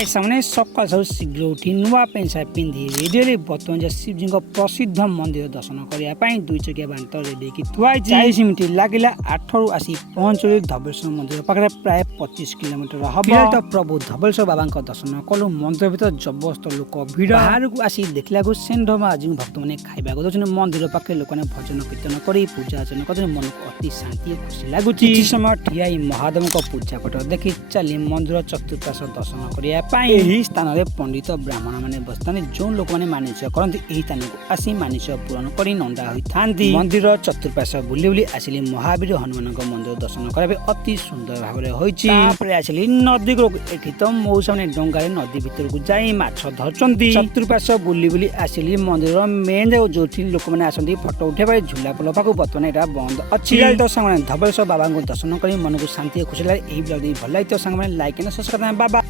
हाय सामने सकाल सब शीघ्र उठी नुआ पेंट सार्ट पिंधि रेडियो बर्तमान शिवजी प्रसिद्ध मंदिर दर्शन करने दुई चकिया बांट रेडी कि 40 मिनट लगे 8 रु आसी पहुँचलु धबलेश्वर मंदिर पाखे प्राय 25 किलोमीटर हम तो प्रभु धबलेश्वर बाबा दर्शन कलु मंदिर भर जबरदस्त लोक भिड़ बाहर को आसी देखला सेंध आज भक्त मैंने खाइबा दौरान मंदिर पाखे लोक भजन कीर्तन कर पूजा अर्चना कर मन को अति शांति खुशी लगुच समय ठिया महादेव को पूजा पट देखी चली मंदिर चतुर्पाश दर्शन कर स्थान में पंडित ब्राह्मण मैंने बसता जो लोक मैंने मानसिक करती स्थान को आसी मानसिक पूरण कर नंदा होता मंदिर चतुर्पाश बुली बुली आसिली महावीर हनुमान मंदिर दर्शन करने अति सुंदर भाव में आसिली नदी को एठी तो मौसा मैंने डंगार नदी भितर को जाई माछ धरछन चतुर्पाश बुली बुली आसिली मंदिर मेन जो लोक मैंने आसती फटो उठेबा झूला पोल पाक बर्तमान यहाँ बंद अच्छी तो सांग धबलेश्वर बाबा को दर्शन कर मन को शांति खुशी लगे यही ब्लॉग भल लगे तो सांग लाइक एंड सब्सक्राइब बाबा।